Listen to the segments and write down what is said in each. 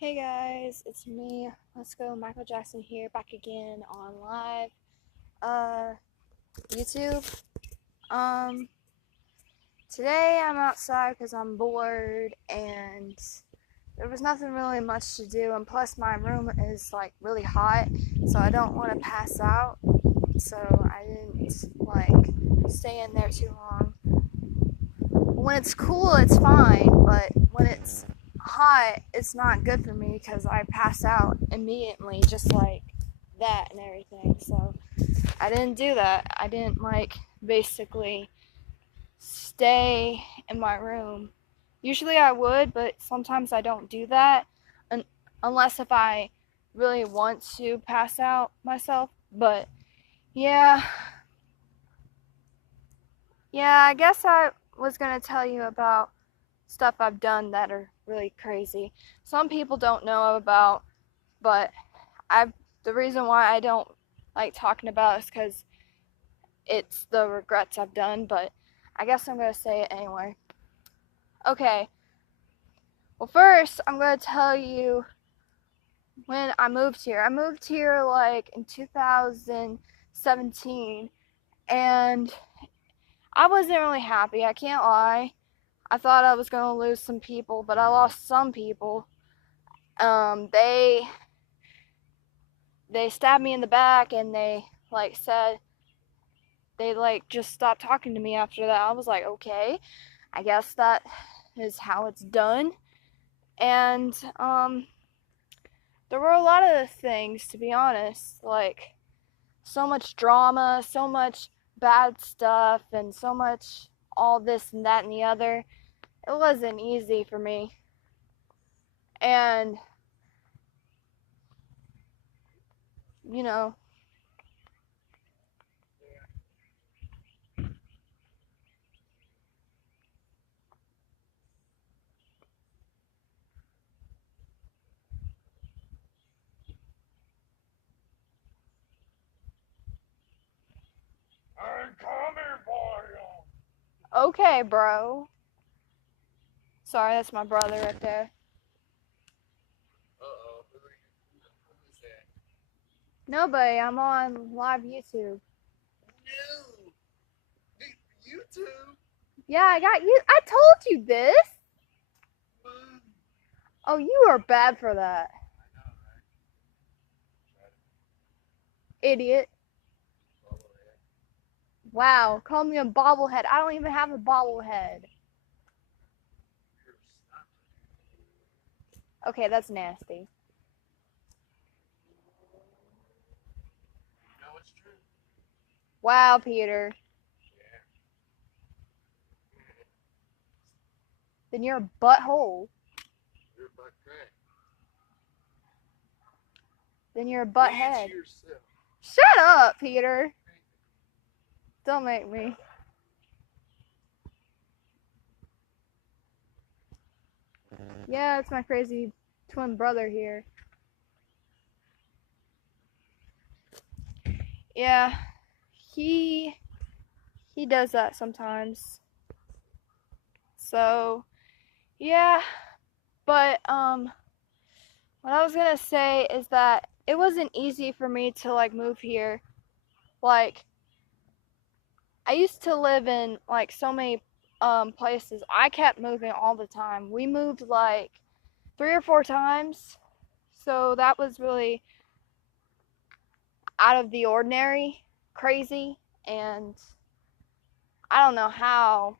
Hey guys, it's me. Let's go, Michael Jackson here, back again on live YouTube. Um Today I'm outside because I'm bored and there was nothing really much to do, and plus my room is like really hot, so I don't want to pass out. So I didn't stay in there too long. When it's cool, it's fine, but when it's hot, it's not good for me because I pass out immediately, just like that and everything. So I didn't do that. I didn't basically stay in my room. Usually I would, but sometimes I don't do that unless if I really want to pass out myself. But yeah, I guess I was gonna tell you about stuff I've done that are really crazy. Some people don't know about, but I the reason why I don't like talking about it is because it's the regrets I've done, but I guess I'm gonna say it anyway. Okay, well, first I'm gonna tell you when I moved here. I moved here like in 2017, and I wasn't really happy, I can't lie. I thought I was gonna lose some people, but I lost some people. They stabbed me in the back, and they said they just stopped talking to me after that. I was like, okay, I guess that is how it's done. And there were a lot of things, to be honest, like so much drama, so much bad stuff, and so much all this and that and the other. It wasn't easy for me. And you know, I'm coming for you. okay, bro. Sorry, that's my brother right there. Uh-oh, who's that? Nobody, I'm on live YouTube. No! YouTube? Yeah, I got you. I told you this. Move. Oh, you are bad for that. I know, right? Idiot. Follow it. Wow, call me a bobblehead. I don't even have a bobblehead. You're not. Okay, that's nasty. You know it's true. Wow, Peter. Yeah. Then you're a butthole. You're a butt crack. Then you're a Dance butthead. yourself. Shut up, Peter. Don't make me. Yeah, it's my crazy twin brother here. Yeah, he does that sometimes. So, yeah, but what I was gonna say is that it wasn't easy for me to move here. Like, I used to live in so many places. I kept moving all the time. We moved like 3 or 4 times. So that was really out of the ordinary, crazy, and I don't know how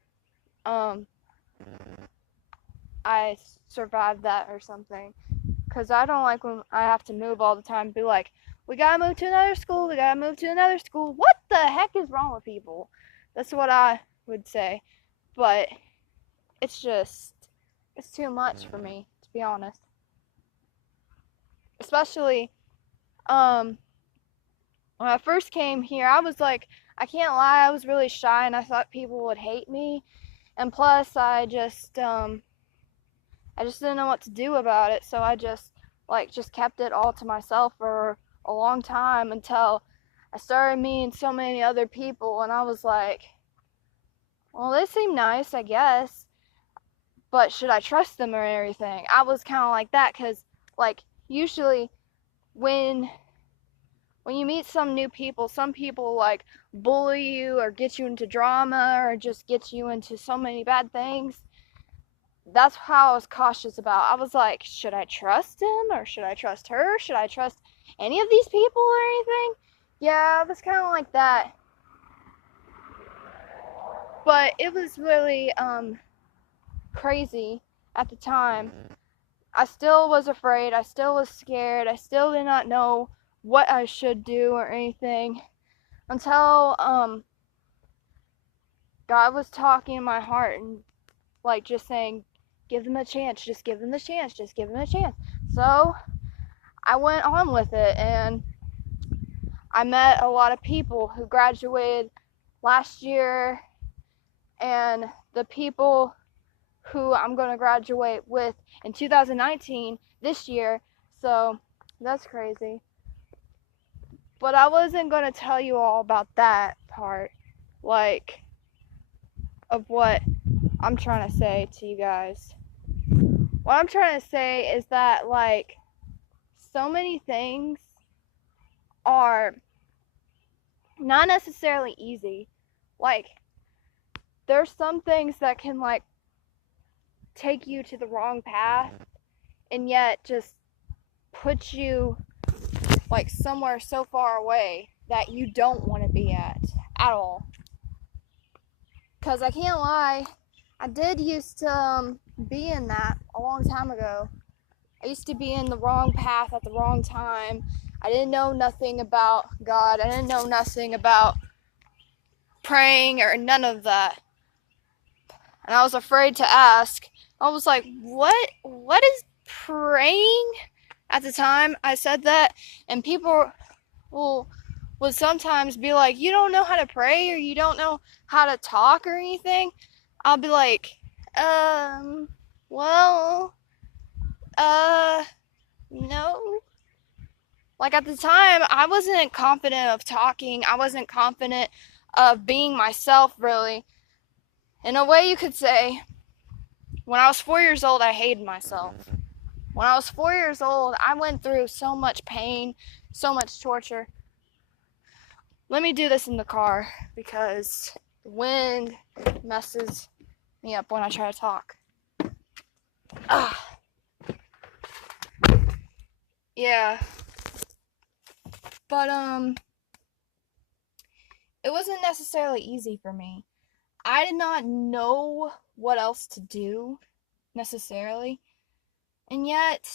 um I survived that or something. Cause I don't like when I have to move all the time. Be like, we gotta move to another school. We gotta move to another school. What the heck is wrong with people? That's what I would say. But it's too much for me, to be honest. Especially um when I first came here, I was like, I can't lie, I was really shy and I thought people would hate me. And plus, I just didn't know what to do about it, so I just kept it all to myself for a long time until I started meeting so many other people, and I was like, well, they seem nice, I guess, but should I trust them or everything? I was kind of like that because Like usually when you meet some new people, some people like bully you or get you into drama or just get you into so many bad things. That's how I was cautious about. I was like, should I trust him or should I trust her? Should I trust any of these people or anything? Yeah, it was kind of like that. But it was really crazy at the time. I still was afraid. I still was scared. I still did not know what I should do or anything until God was talking in my heart and like just saying, give them a chance, just give them a chance, just give them a chance. So I went on with it and I met a lot of people who graduated last year and the people who I'm going to graduate with in 2019 this year. So that's crazy. But I wasn't going to tell you all about that part, like, of what I'm trying to say to you guys. What I'm trying to say is that, like, so many things are not necessarily easy. Like, there's some things that can, like, take you to the wrong path and yet just put you, like, somewhere so far away that you don't want to be at all. Because I can't lie, I did used to be in that a long time ago. I used to be in the wrong path at the wrong time. I didn't know nothing about God. I didn't know nothing about praying or none of that. And I was afraid to ask. I was like, what is praying? At the time I said that, and people will would sometimes be like, you don't know how to pray or you don't know how to talk or anything. I'll be like, well, no. Like at the time, I wasn't confident of talking. I wasn't confident of being myself, really. In a way, you could say, when I was 4 years old, I hated myself. When I was 4 years old, I went through so much pain, so much torture. Let me do this in the car because the wind messes me up when I try to talk. Ah, yeah. But it wasn't necessarily easy for me. I did not know what else to do necessarily. And yet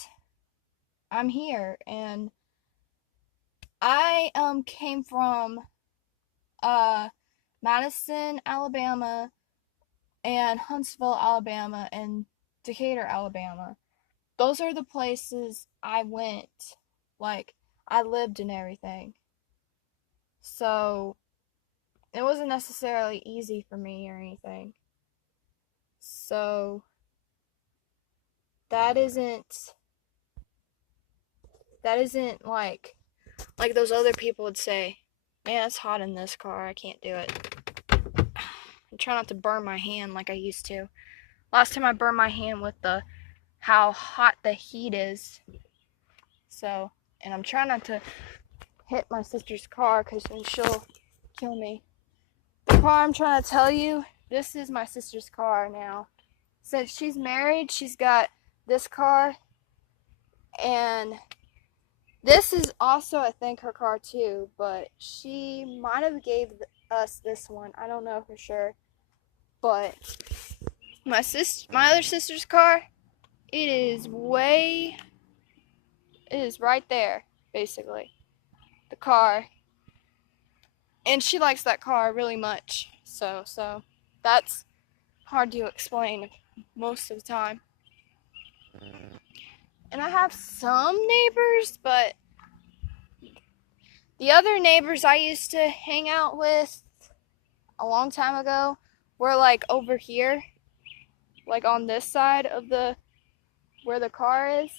I'm here and I came from Madison, Alabama and Huntsville, Alabama and Decatur, Alabama. Those are the places I went. Like I lived and everything. So it wasn't necessarily easy for me or anything. So that isn't like those other people would say, man, it's hot in this car. I can't do it. I try not to burn my hand like I used to. Last time I burned my hand with the how hot the heat is. So, and I'm trying not to hit my sister's car because then she'll kill me. The car I'm trying to tell you, this is my sister's car now. Since she's married, she's got this car, and this is also, I think, her car too, but she might have gave us this one. I don't know for sure. But my other sister's car, it is right there, basically. The car. And she likes that car really much. So that's hard to explain most of the time. And I have some neighbors, but the other neighbors I used to hang out with a long time ago were like over here, like on this side of the where the car is.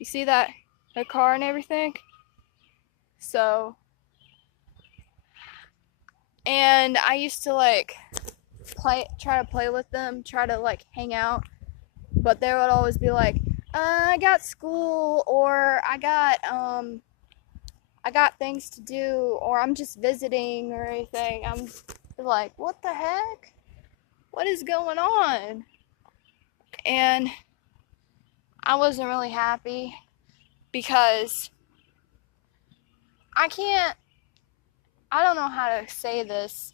You see that the car and everything? So, and I used to like try to play with them, try to like hang out, but they would always be like, I got school, or I got things to do, or I'm just visiting or anything, I'm like, what the heck? What is going on? And I wasn't really happy because I can't, I don't know how to say this,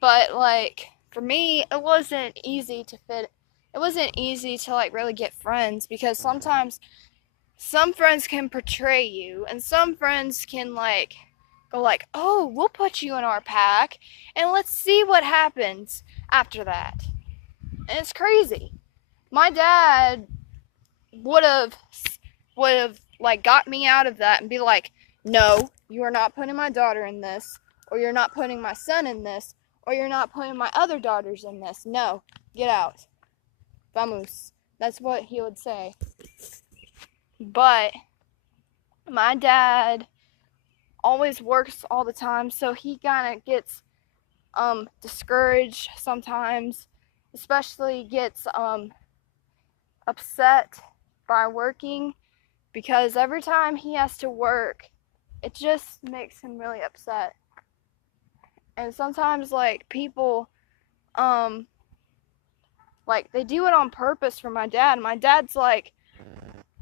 but like for me, it wasn't easy to fit. It wasn't easy to like really get friends because sometimes some friends can portray you, and some friends can like go like, "Oh, we'll put you in our pack, and let's see what happens after that." And it's crazy. My dad would have like got me out of that and be like, "No, you are not putting my daughter in this, or you're not putting my son in this, or you're not putting my other daughters in this. No, get out. Vamos." That's what he would say. But my dad always works all the time, so he kind of gets discouraged sometimes, especially gets upset by working, because every time he has to work, it just makes him really upset. And sometimes like people like they do it on purpose for my dad. My dad's like,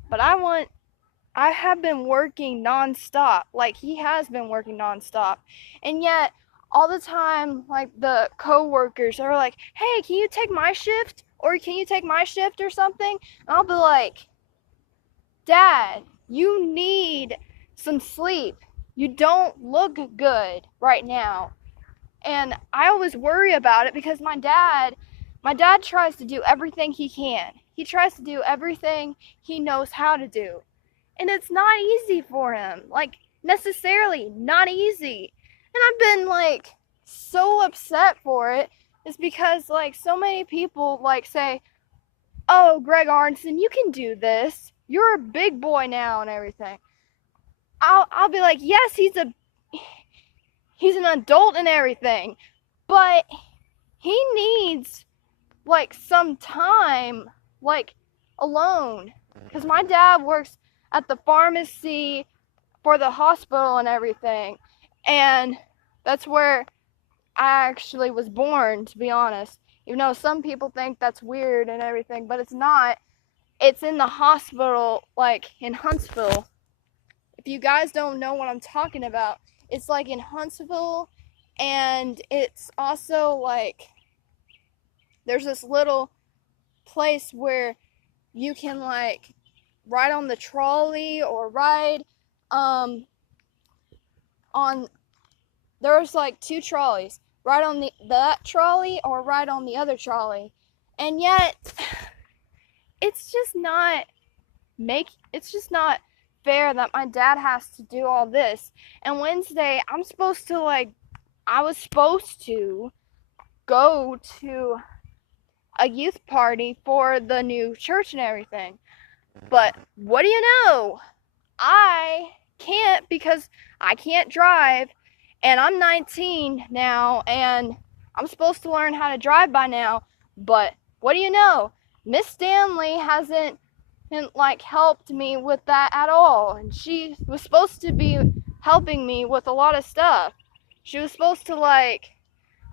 "But I have been working nonstop." Like he has been working nonstop. And yet all the time like the co-workers are like, "Hey, can you take my shift? Or can you take my shift or something?" And I'll be like, "Dad, you need some sleep. You don't look good right now." And I always worry about it because my dad tries to do everything he can. He tries to do everything he knows how to do. And it's not easy for him. Like necessarily not easy. And I've been like so upset for it. Is because like so many people like say, "Oh, Greg Arnson, you can do this. You're a big boy now," and everything. I'll be like, "Yes, he's an adult and everything, but he needs like some time like alone, because my dad works at the pharmacy for the hospital and everything, and that's where I actually was born, to be honest. Even though some people think that's weird and everything, but it's not. It's in the hospital, like in Huntsville. If you guys don't know what I'm talking about, it's like in Huntsville, and it's also like there's this little place where you can like ride on the trolley or ride on there's like two trolleys. Ride on that trolley or ride on the other trolley. And yet it's just not fair that my dad has to do all this. And Wednesday I was supposed to go to a youth party for the new church and everything. But what do you know? I can't, because I can't drive, and I'm 19 now, and I'm supposed to learn how to drive by now. But what do you know? Miss Stanley hasn't like helped me with that at all, and she was supposed to be helping me with a lot of stuff. She was supposed to like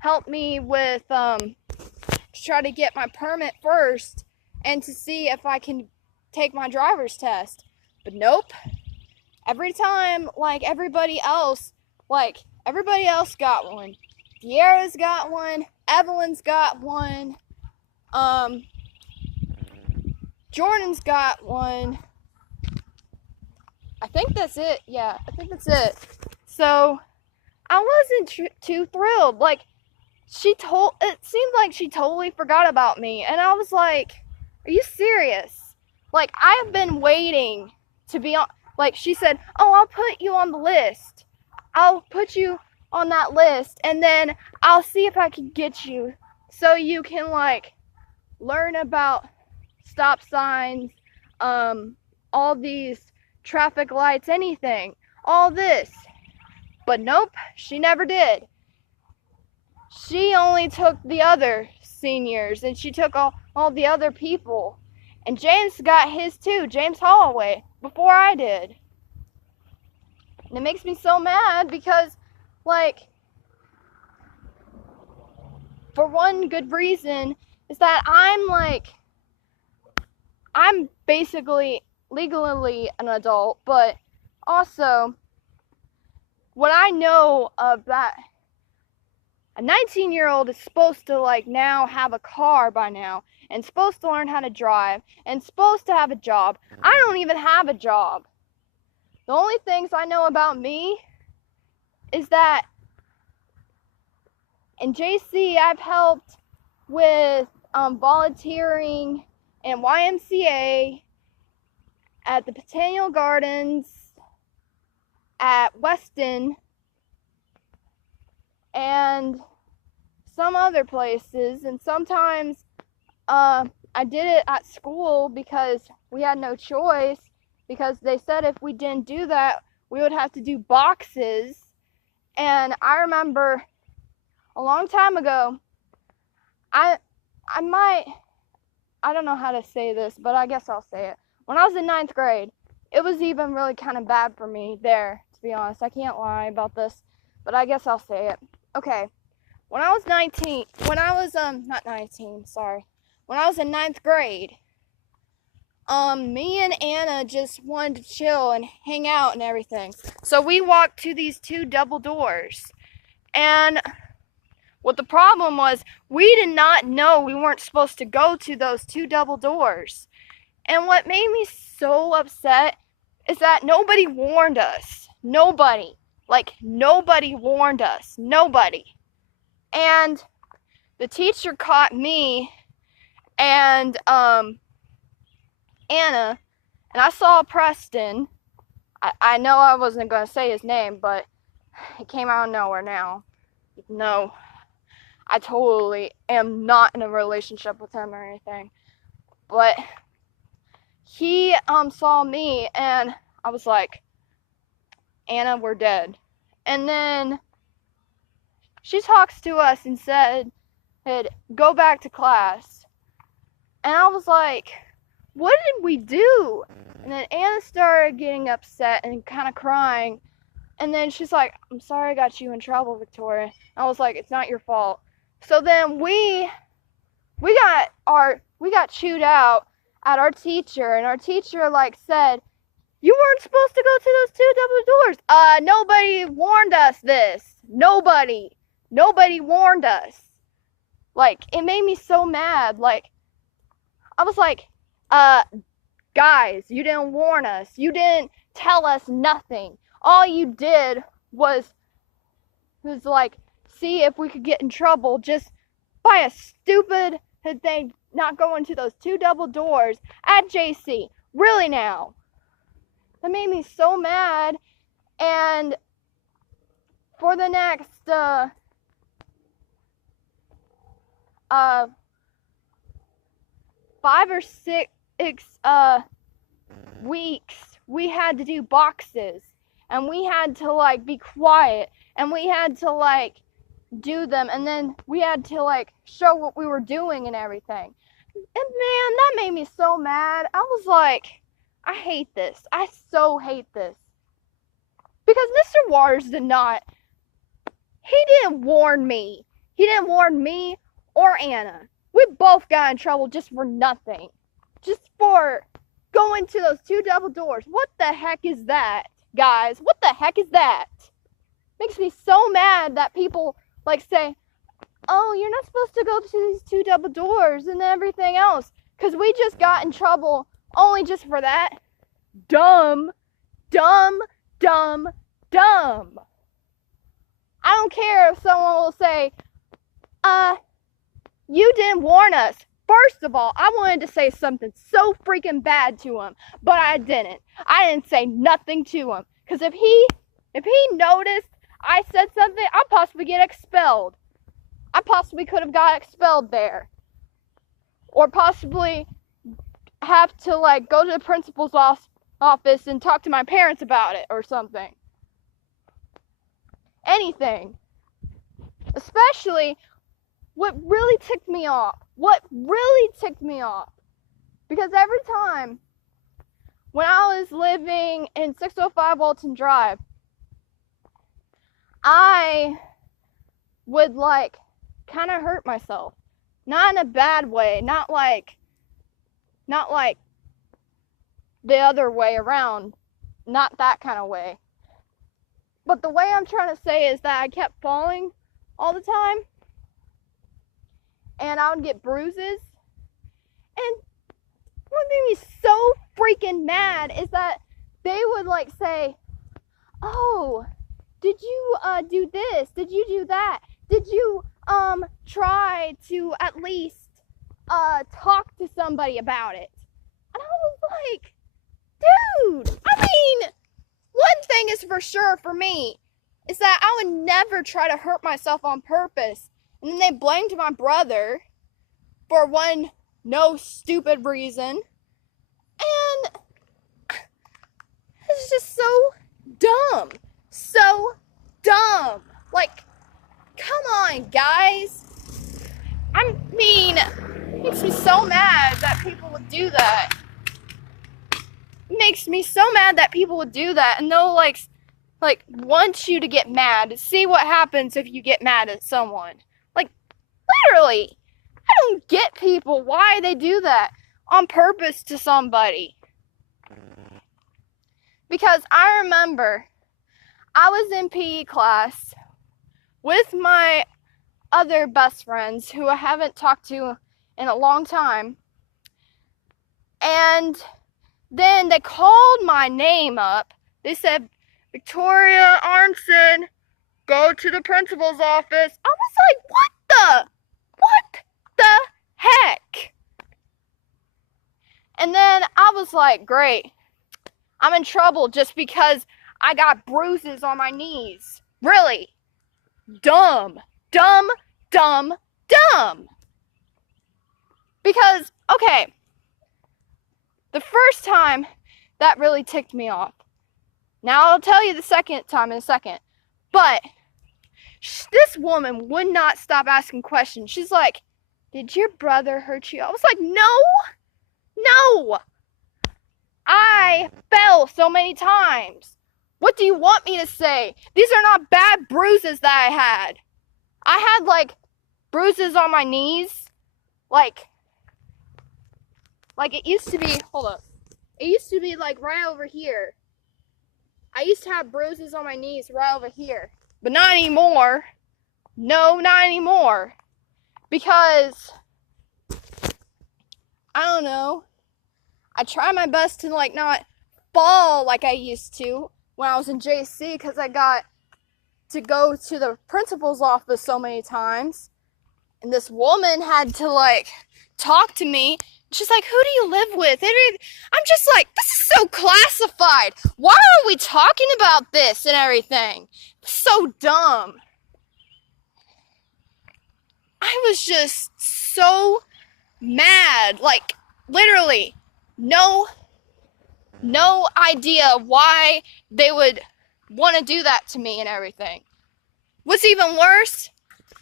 help me with to try to get my permit first and to see if I can take my driver's test. But nope. Every time everybody else got one. Sierra's got one, Evelyn's got one, Jordan's got one. I think that's it. Yeah, I think that's it. So I wasn't too thrilled. Like it seemed like she totally forgot about me, and I was like, "Are you serious?" Like I have been waiting to be on. Like she said, "Oh, I'll put you on the list. I'll put you on that list, and then I'll see if I can get you so you can like learn about stop signs, all these traffic lights, anything, all this." But nope, she never did. She only took the other seniors, and she took all the other people. And James got his too, James Holloway, before I did. And it makes me so mad because, like, for one good reason, is that I'm basically legally an adult, but also what I know of that, a 19-year-old is supposed to like now have a car by now and supposed to learn how to drive and supposed to have a job. I don't even have a job. The only things I know about me is that in JC I've helped with volunteering in YMCA, at the Botanical Gardens, at Weston, and some other places. And sometimes I did it at school because we had no choice, because they said if we didn't do that we would have to do boxes. And I remember a long time ago, I don't know how to say this, but I guess I'll say it. When I was in 9th grade, it was even really kind of bad for me there, to be honest. I can't lie about this, but I guess I'll say it. Okay, when I was not 19, sorry. When I was in 9th grade, me and Anna just wanted to chill and hang out and everything. So we walked to these 2 double doors. And what the problem was, we did not know we weren't supposed to go to those 2 double doors. And what made me so upset is that nobody warned us. Nobody. Like, nobody warned us. Nobody. And the teacher caught me and Anna, and I saw Preston. I know I wasn't going to say his name, but it came out of nowhere now. No, I totally am not in a relationship with him or anything. But he saw me, and I was like, Anna, we're dead. And then she talks to us and said, go back to class. And I was like, what did we do? And then Anna started getting upset and kind of crying. And then she's like, I'm sorry I got you in trouble, Victoria. And I was like, it's not your fault. So then we got chewed out at our teacher, and our teacher like said, you weren't supposed to go to those 2 double doors. Nobody warned us this. Nobody warned us. Like, it made me so mad. Like, I was like, guys, you didn't warn us. You didn't tell us nothing. All you did was like, see if we could get in trouble just by a stupid thing, not going to those 2 double doors at JC. Really now? That made me so mad. And for the next 5 or 6 weeks, we had to do boxes, and we had to like be quiet, and we had to like do them, and then we had to like show what we were doing and everything. And man, that made me so mad. I was like, I hate this. I so hate this. Because Mr. Waters he didn't warn me. He didn't warn me or Anna. We both got in trouble just for nothing. Just for going to those 2 double doors. What the heck is that, guys? What the heck is that? Makes me so mad that people like say, oh, you're not supposed to go to these 2 double doors and everything else, because we just got in trouble only just for that. Dumb. I don't care if someone will say, you didn't warn us. First of all, I wanted to say something so freaking bad to him, but I didn't. I didn't say nothing to him, because if he noticed I said something, I'd possibly get expelled. I possibly could have got expelled there. Or possibly have to like go to the principal's office and talk to my parents about it or something. Anything. Especially what really ticked me off Because every time when I was living in 605 Walton Drive, I would like kind of hurt myself. Not in a bad way, not like the other way around, not that kind of way. But the way I'm trying to say is that I kept falling all the time, and I would get bruises. And what made me so freaking mad is that they would like say, "Oh, did you do this? Did you do that? Did you try to at least talk to somebody about it?" And I was like, dude, I mean, one thing is for sure for me is that I would never try to hurt myself on purpose. And then they blamed my brother for one no stupid reason. And it's just so dumb. So dumb. Like, come on, guys. I mean, it makes me so mad that people would do that. It makes me so mad that people would do that, and they'll like want you to get mad, to see what happens if you get mad at someone. Like, literally, I don't get people why they do that on purpose to somebody. Because I remember I was in PE class with my other best friends who I haven't talked to in a long time, and then they called my name up. They said, "Victoria Arnson, go to the principal's office." I was like, what the heck? And then I was like, great, I'm in trouble just because I got bruises on my knees. Really? Dumb. Because, okay, the first time that really ticked me off. Now I'll tell you the second time in a second. But this woman would not stop asking questions. She's like, "Did your brother hurt you?" I was like, no. I fell so many times. What do you want me to say? These are not bad bruises that I had. I had like bruises on my knees. Like it used to be, hold up. It used to be like right over here. I used to have bruises on my knees right over here. But not anymore. No, not anymore. Because, I don't know. I try my best to like not fall like I used to when I was in JC, because I got to go to the principal's office so many times. And this woman had to like talk to me. She's like, "Who do you live with?" I'm just like, this is so classified. Why are we talking about this and everything? So dumb. I was just so mad. Like, literally, no idea why they would want to do that to me and everything. What's even worse,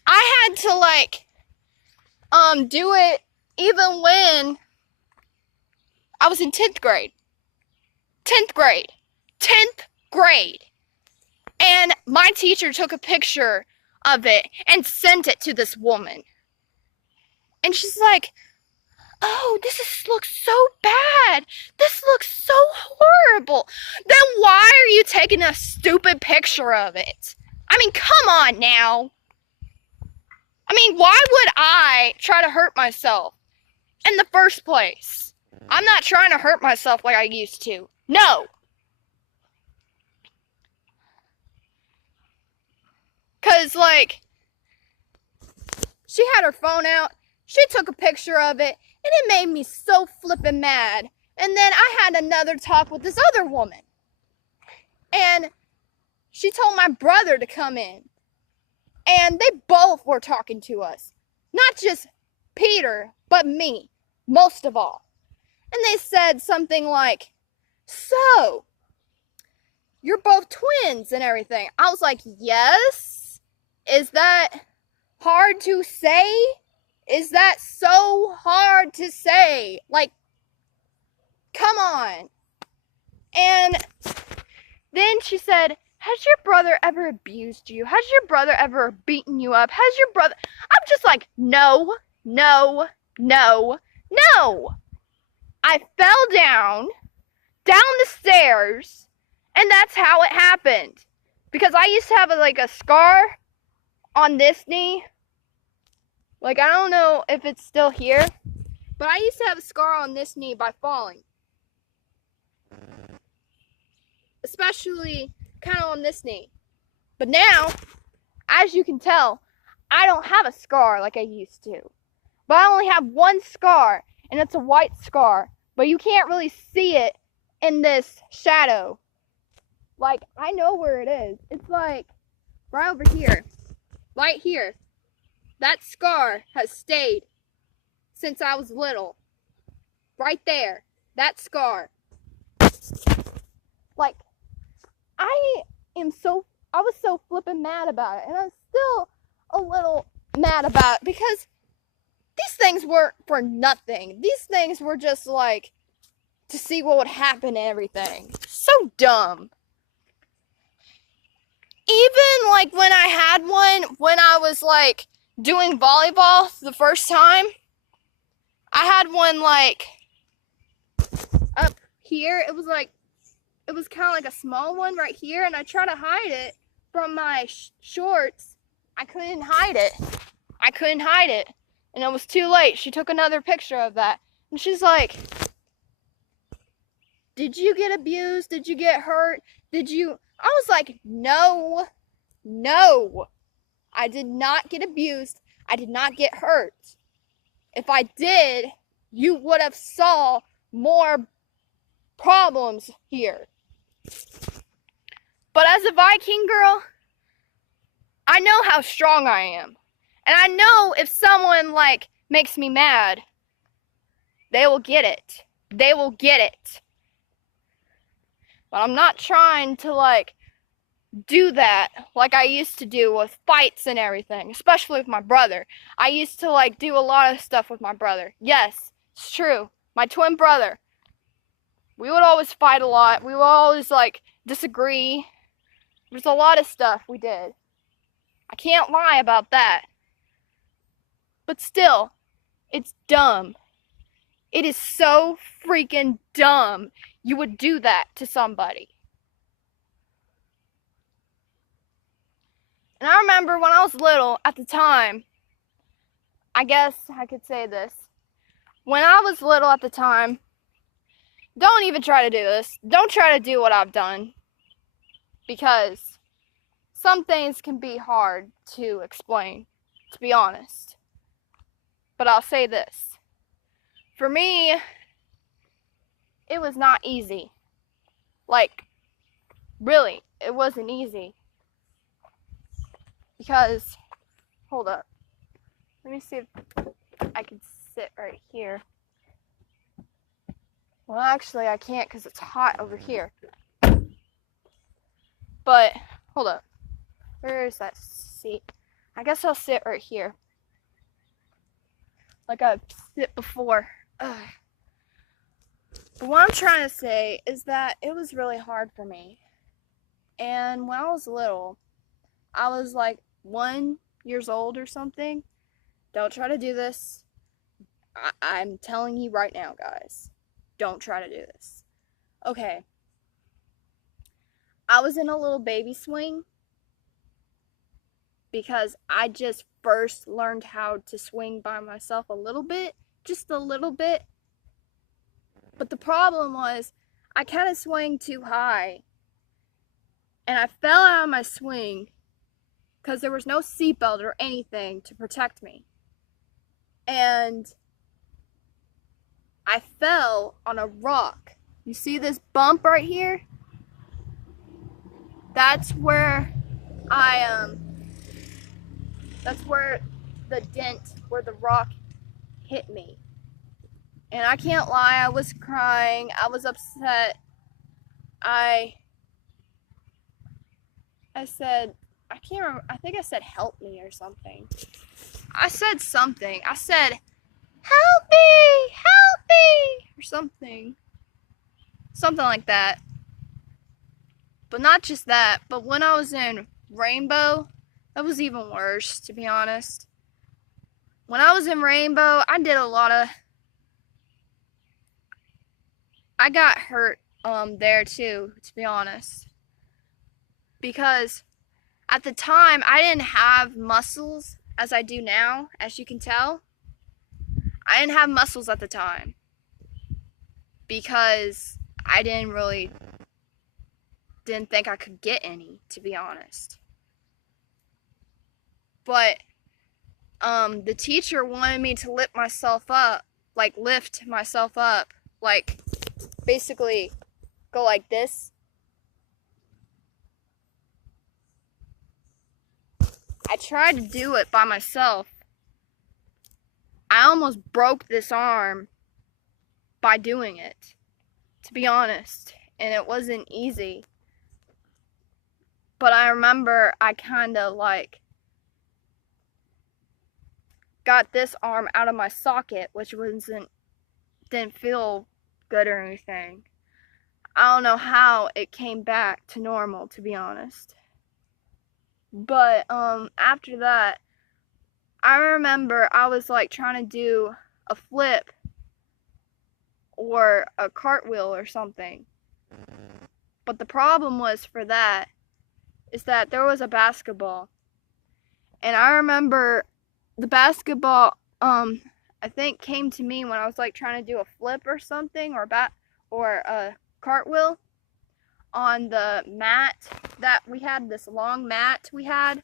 I had to like do it even when I was in 10th grade. 10th grade. And my teacher took a picture of it and sent it to this woman. And she's like, "Oh, looks so bad. This looks so horrible." Then why are you taking a stupid picture of it? I mean, come on now. I mean, why would I try to hurt myself in the first place? I'm not trying to hurt myself like I used to. No. Because, like, she had her phone out, she took a picture of it, and it made me so flippin' mad. And then I had another talk with this other woman. And she told my brother to come in. And they both were talking to us. Not just Peter, but me, most of all. And they said something like, "So, you're both twins and everything." I was like, "Yes? Is that hard to say? Is that so hard to say? Like, Come on. And then she said, has your brother ever abused you? Has your brother ever beaten you up? Has your brother... I'm just like, no, no, no, no. I fell down the stairs, and that's how it happened. Because I used to have a scar on this knee. Like, I don't know if it's still here, but I used to have a scar on this knee by falling. Especially kind of on this knee. But now, as you can tell, I don't have a scar like I used to. But I only have one scar, and it's a white scar. But you can't really see it in this shadow. Like, I know where it is. It's like right over here. Right here. That scar has stayed since I was little. Right there. That scar. Like, I was so flippin' mad about it. And I'm still a little mad about it because these things weren't for nothing. These things were just like to see what would happen and everything. So dumb. Even like when I had one, when I was like doing volleyball the first time, I had one like up here. It was kind of like a small one right here, and I tried to hide it from my shorts. I couldn't hide it. And it was too late. She took another picture of that. And she's like, did you get abused? Did you get hurt? I was like, no. I did not get abused. I did not get hurt. If I did, you would have saw more problems here. But as a Viking girl, I know how strong I am. And I know if someone like makes me mad, they will get it. But I'm not trying to like do that like I used to do with fights and everything, especially with my brother. I used to like do a lot of stuff with my brother. Yes, it's true. My twin brother. We would always fight a lot. We would always like disagree. There's a lot of stuff we did. I can't lie about that. But still, it's dumb. It is so freaking dumb you would do that to somebody. And I remember when I was little, at the time, I guess I could say this. When I was little at the time, don't even try to do this. Don't try to do what I've done. Because some things can be hard to explain, to be honest. But I'll say this. For me, it was not easy. Like, really, it wasn't easy. Because, hold up. Let me see if I can sit right here. Well, actually, I can't because it's hot over here. But, hold up. Where is that seat? I guess I'll sit right here. Like I've sit before. Ugh. But what I'm trying to say is that it was really hard for me. And when I was little, I was like 1 year old or something. Don't try to do this. I'm telling you right now, guys. Don't try to do this. Okay. I was in a little baby swing because I just first learned how to swing by myself a little bit. Just a little bit. But the problem was I kind of swung too high. And I fell out of my swing because there was no seatbelt or anything to protect me. And I fell on a rock. You see this bump right here? That's where that's where the dent, where the rock hit me. And I can't lie, I was crying, I was upset. I said, I can't remember, I think I said help me or something. I said something. I said, help me, or something. something like that. But not just that, but when I was in Rainbow, that was even worse, to be honest. When I was in Rainbow, I got hurt there too, to be honest. Because at the time, I didn't have muscles as I do now, as you can tell. I didn't have muscles at the time because I didn't think I could get any, to be honest. But the teacher wanted me to lift myself up, like basically go like this. I tried to do it by myself. I almost broke this arm by doing it, to be honest, and it wasn't easy. But I remember I kind of like got this arm out of my socket, which didn't feel good or anything. I don't know how it came back to normal, to be honest. But after that, I remember I was like trying to do a flip or a cartwheel or something. But the problem was for that is that there was a basketball. And I remember the basketball I think came to me when I was like trying to do a flip or something or a cartwheel on the mat that we had, this long mat we had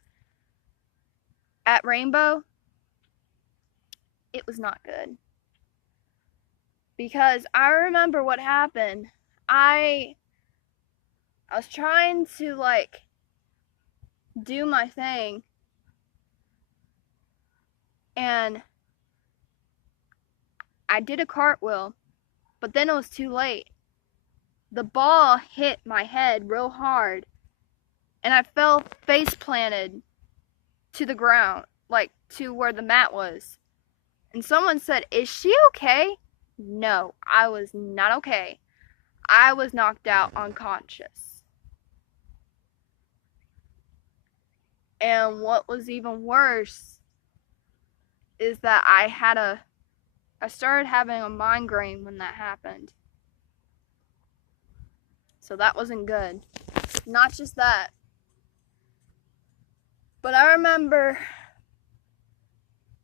at Rainbow. It was not good. Because I remember what happened. I was trying to like do my thing, and I did a cartwheel, but then it was too late. The ball hit my head real hard, and I fell face planted to the ground, like to where the mat was. And someone said, "Is she okay?" No, I was not okay. I was knocked out unconscious. And what was even worse is that I started having a migraine when that happened. So that wasn't good. Not just that, but I remember,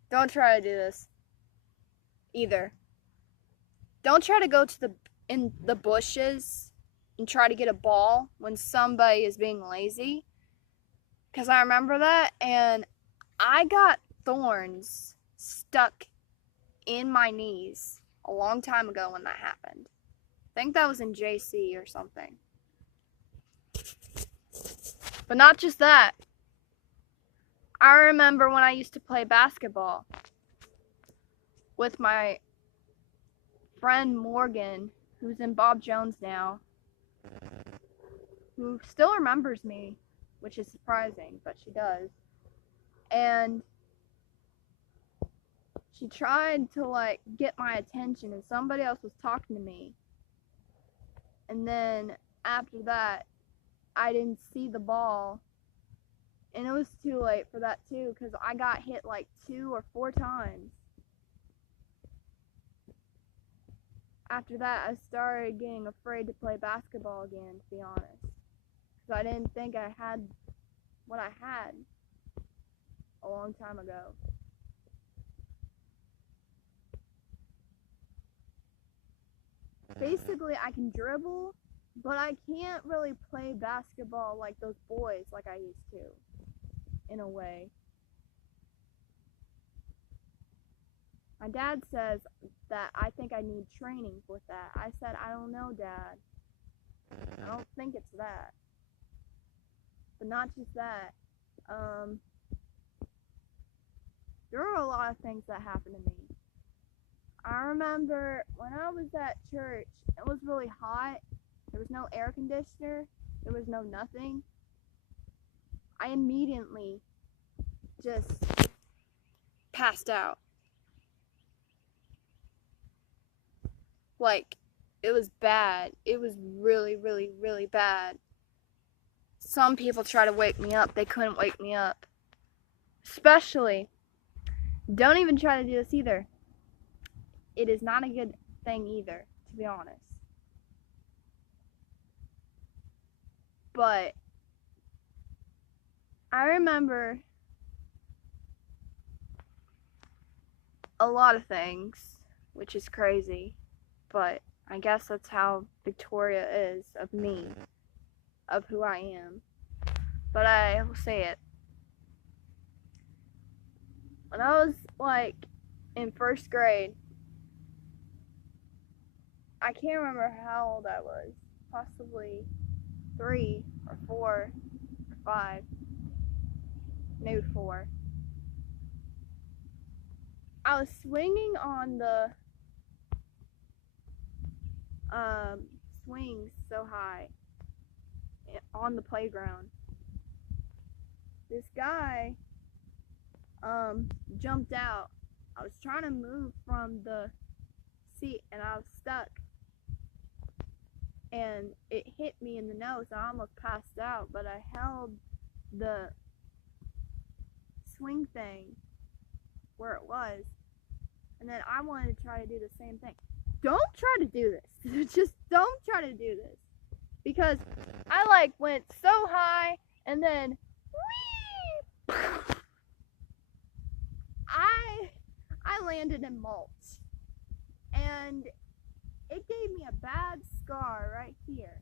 don't try to do this either. Don't try to go in the bushes and try to get a ball when somebody is being lazy. Because I remember that, and I got thorns stuck in my knees a long time ago when that happened. I think that was in JC or something. But not just that. I remember when I used to play basketball with my friend Morgan, who's in Bob Jones now, who still remembers me, which is surprising, but she does. And she tried to like get my attention, and somebody else was talking to me. And then after that, I didn't see the ball, and it was too late for that too, because I got hit like 2 or 4 times. After that, I started getting afraid to play basketball again, to be honest, because I didn't think I had what I had a long time ago. Basically, I can dribble, but I can't really play basketball like those boys like I used to, in a way. My dad says that I think I need training with that. I said, I don't know, Dad. I don't think it's that. But not just that. There were a lot of things that happened to me. I remember when I was at church, it was really hot. There was no air conditioner. There was no nothing. I immediately just passed out. Like, It was bad. It was really, really, really bad. Some people try to wake me up. They couldn't wake me up. Especially, don't even try to do this either. It is not a good thing either, to be honest. But I remember a lot of things, which is crazy. But I guess that's how Victoria is of me, of who I am. But I will say it. When I was like in first grade, I can't remember how old I was. Possibly 3 or 4 or 5, maybe 4. I was swinging on the swings so high on the playground. This guy jumped out. I was trying to move from the seat and I was stuck. And it hit me in the nose. I almost passed out, but I held the swing thing where it was. And then I wanted to try to do the same thing. Don't try to do this. Just don't try to do this. Because I like went so high and then whee! I landed in mulch. And it gave me a bad scar right here.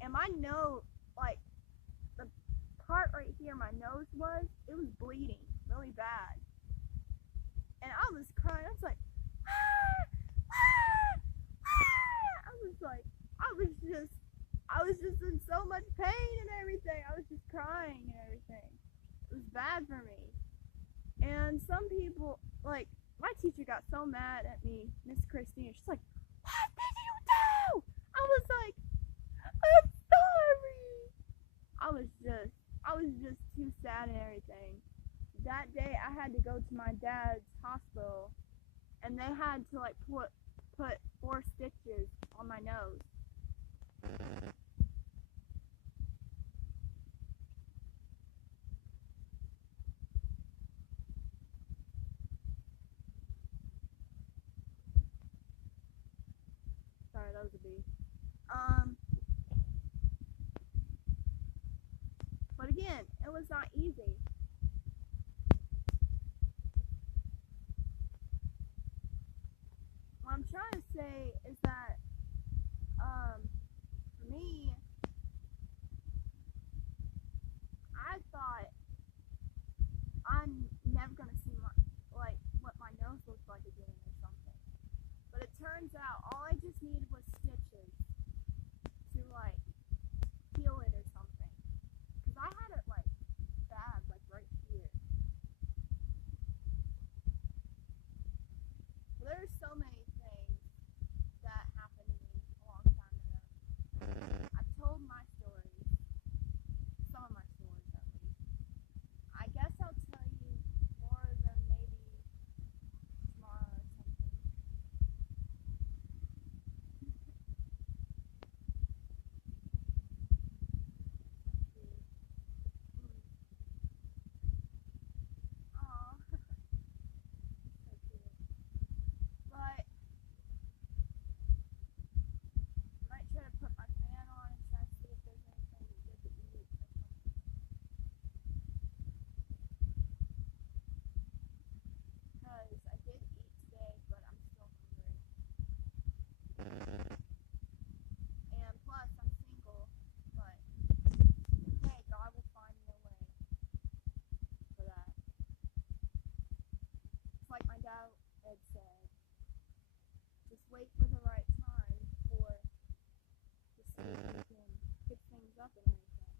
And my nose, like the part right here my nose was, it was bleeding really bad. And I was crying. I was like, ah, ah, ah. I was just in so much pain and everything. I was just crying and everything. It was bad for me. And some people, like, my teacher got so mad at me, Miss Christine. She's like, what did you do? I was like, I'm sorry. I was just too sad and everything. That day I had to go to my dad's hospital and they had to like put 4 stitches on my nose. Sorry, that was a bee. But again, it was not easy. What I'm trying to say is that, for me, I thought I'm never gonna see like what my nose looks like again or something. But it turns out all I just needed was stitches to like heal it or something. Cause I had it like bad, like right here. There's so many things that happened to me a long time ago. I've told my stories, some of my stories at least. I guess I'll tell you more of them maybe tomorrow or something. Aw, so cute. But I might try to put my fan on and try to see if there's anything good to eat or something. Because I did eat today, but I'm still hungry. And plus, I'm single, but hey, God will find me a way for that. It's like my dad had said, just wait for the right time for to see if you can pick things up and everything.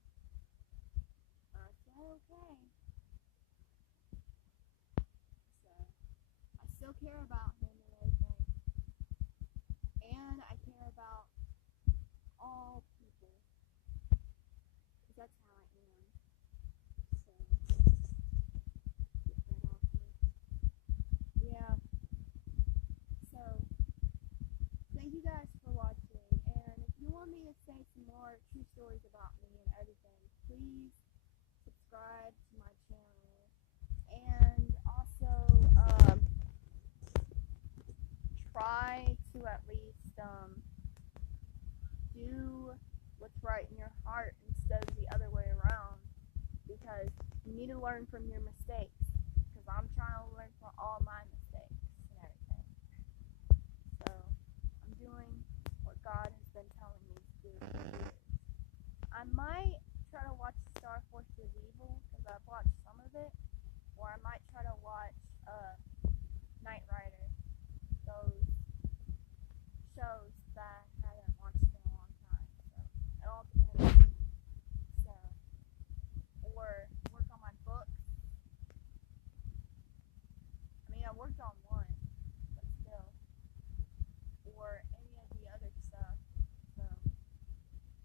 I said, okay. So, I still care about him and everything. And I care about all people. Because that's how I am. So, get that off me. Yeah. So, thank you guys. want me to say some more true stories about me and everything, please subscribe to my channel. And also, try to at least do what's right in your heart instead of the other way around, because you need to learn from your mistakes, because I'm trying to learn from all my mistakes and everything. So I'm doing what God has been telling me to do for years. I might try to watch Star Forces of Evil, because I've watched some of it, or I might try to watch Knight Rider, those shows that I haven't watched in a long time. So it all depends on me. So, or work on my books. I mean, I worked on one, but still. Or any of the other stuff. So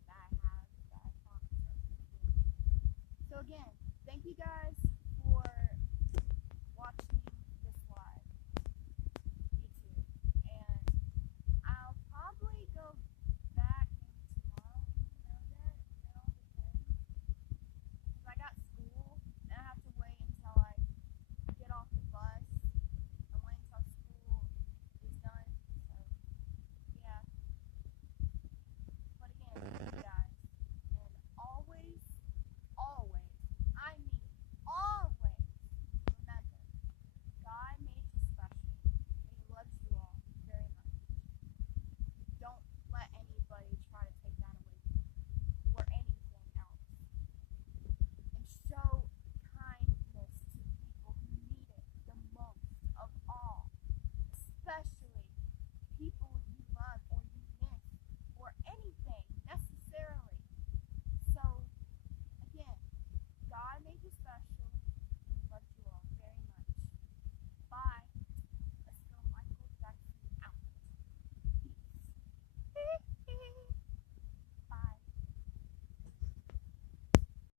that I promised I was going to do. So again, thank you guys